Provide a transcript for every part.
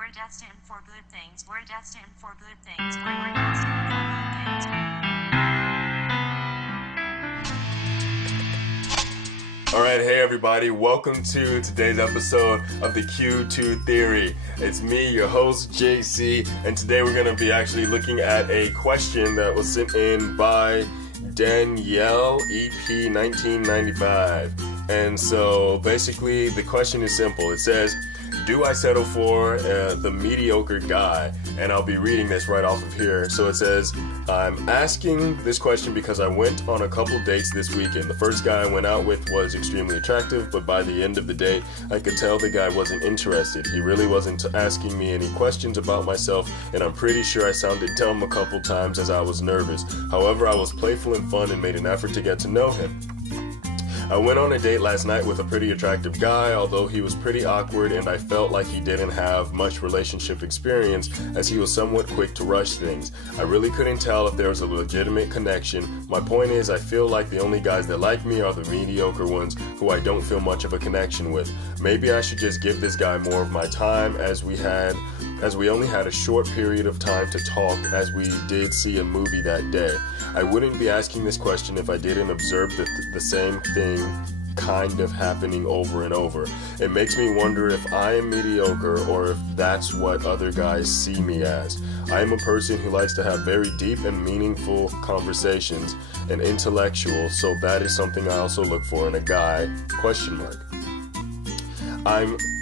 We're destined for good things. We're destined for good things. We're destined for good things. All right, hey everybody, welcome to today's episode of the Q2 Theory. It's me, your host, JC, and today we're going to be actually looking at a question that was sent in by Danielle, EP 1995. And so basically the question is simple. It says, do I settle for the mediocre guy? And I'll be reading this right off of here. So it says, I'm asking this question because I went on a couple dates this weekend. The first guy I went out with was extremely attractive, but by the end of the date, I could tell the guy wasn't interested. He really wasn't asking me any questions about myself, and I'm pretty sure I sounded dumb a couple times as I was nervous. However, I was playful and fun and made an effort to get to know him. I went on a date last night with a pretty attractive guy, although he was pretty awkward and I felt like he didn't have much relationship experience as he was somewhat quick to rush things. I really couldn't tell if there was a legitimate connection. My point is, I feel like the only guys that like me are the mediocre ones who I don't feel much of a connection with. Maybe I should just give this guy more of my time as we only had a short period of time to talk as we did see a movie that day. I wouldn't be asking this question if I didn't observe the same thing kind of happening over and over. It makes me wonder if I am mediocre or if that's what other guys see me as. I am a person who likes to have very deep and meaningful conversations and intellectual, so that is something I also look for in a guy, ?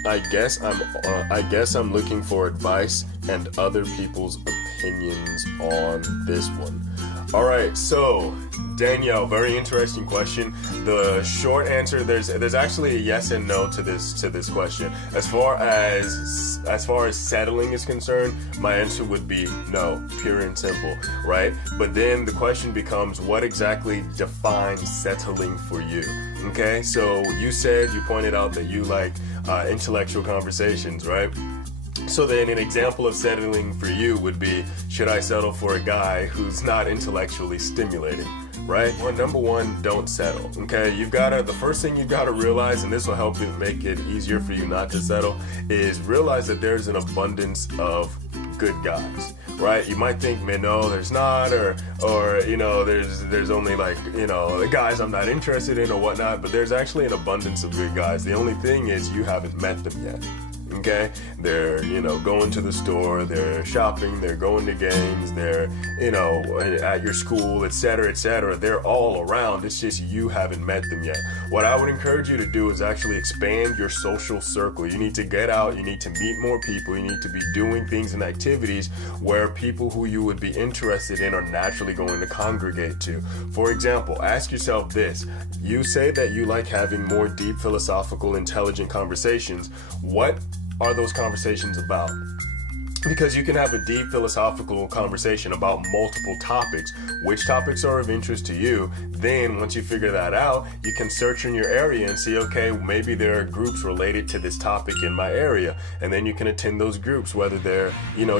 I guess I'm looking for advice and other people's opinions on this one. All right, so Danielle, very interesting question. The short answer, there's actually a yes and no to this question. As far as settling is concerned, my answer would be no, pure and simple, right? But then the question becomes, what exactly defines settling for you? Okay, so you pointed out that you like intellectual conversations, right? So then an example of settling for you would be, should I settle for a guy who's not intellectually stimulating, right? Well, number one, don't settle, okay? The first thing you've got to realize, and this will help make it easier for you not to settle, is realize that there's an abundance of good guys, right? You might think, man, no, there's not, or there's only the guys I'm not interested in or whatnot, but there's actually an abundance of good guys. The only thing is you haven't met them yet. Okay, they're going to the store, they're shopping, they're going to games, they're at your school, etc., etc. They're all around. It's just you haven't met them yet. What I would encourage you to do is actually expand your social circle. You need to get out, you need to meet more people, you need to be doing things and activities where people who you would be interested in are naturally going to congregate to. For example, ask yourself this. You say that you like having more deep, philosophical, intelligent conversations. What are those conversations about? Because you can have a deep philosophical conversation about multiple topics. Which topics are of interest to you? Then once you figure that out, you can search in your area and see, okay, maybe there are groups related to this topic in my area. And then you can attend those groups, whether they're,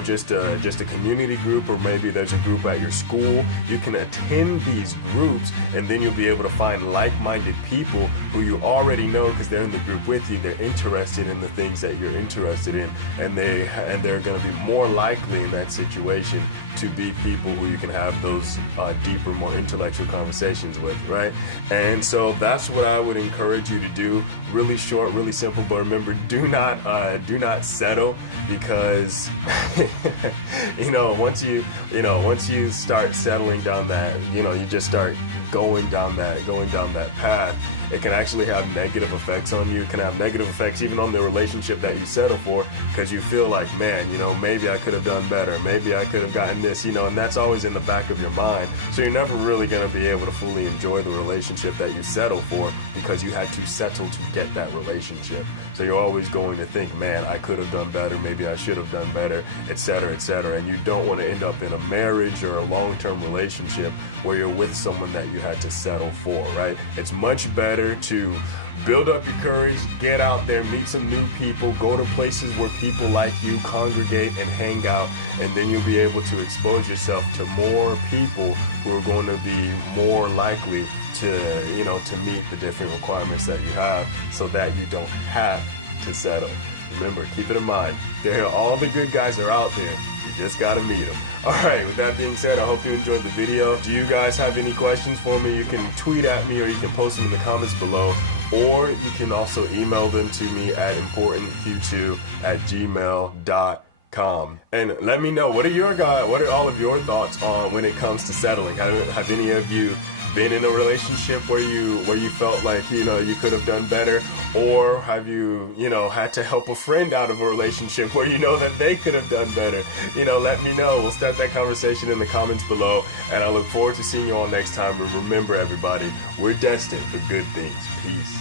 just a community group or maybe there's a group at your school. You can attend these groups and then you'll be able to find like-minded people who you already know because they're in the group with you. They're interested in the things that you're interested in, and they're going to be more likely in that situation to be people who you can have those deeper, more intellectual conversations with, right? And so that's what I would encourage you to do. Really short, really simple, but remember, do not settle, because once you start settling down that, you just start going down that path. It can actually have negative effects on you. It can have negative effects even on the relationship that you settle for, because you feel like, man, maybe I could have done better. Maybe I could have gotten this, and that's always in the back of your mind. So you're never really going to be able to fully enjoy the relationship that you settle for because you had to settle to get that relationship. So you're always going to think, man, I could have done better. Maybe I should have done better, etc., etc. And you don't want to end up in a marriage or a long-term relationship where you're with someone that you had to settle for, right? It's much better to build up your courage, get out there, meet some new people, go to places where people like you congregate and hang out, and then you'll be able to expose yourself to more people who are going to be more likely to meet the different requirements that you have, so that you don't have to settle. Remember, keep it in mind. All the good guys are out there. You just gotta meet them. Alright, with that being said, I hope you enjoyed the video. Do you guys have any questions for me? You can tweet at me or you can post them in the comments below. Or you can also email them to me at importantq2@gmail.com. And let me know, what are all of your thoughts on when it comes to settling? Have any of you been in a relationship where you felt like, you could have done better? Or have you, had to help a friend out of a relationship where you know that they could have done better? Let me know. We'll start that conversation in the comments below. And I look forward to seeing you all next time. And remember, everybody, we're destined for good things. Peace.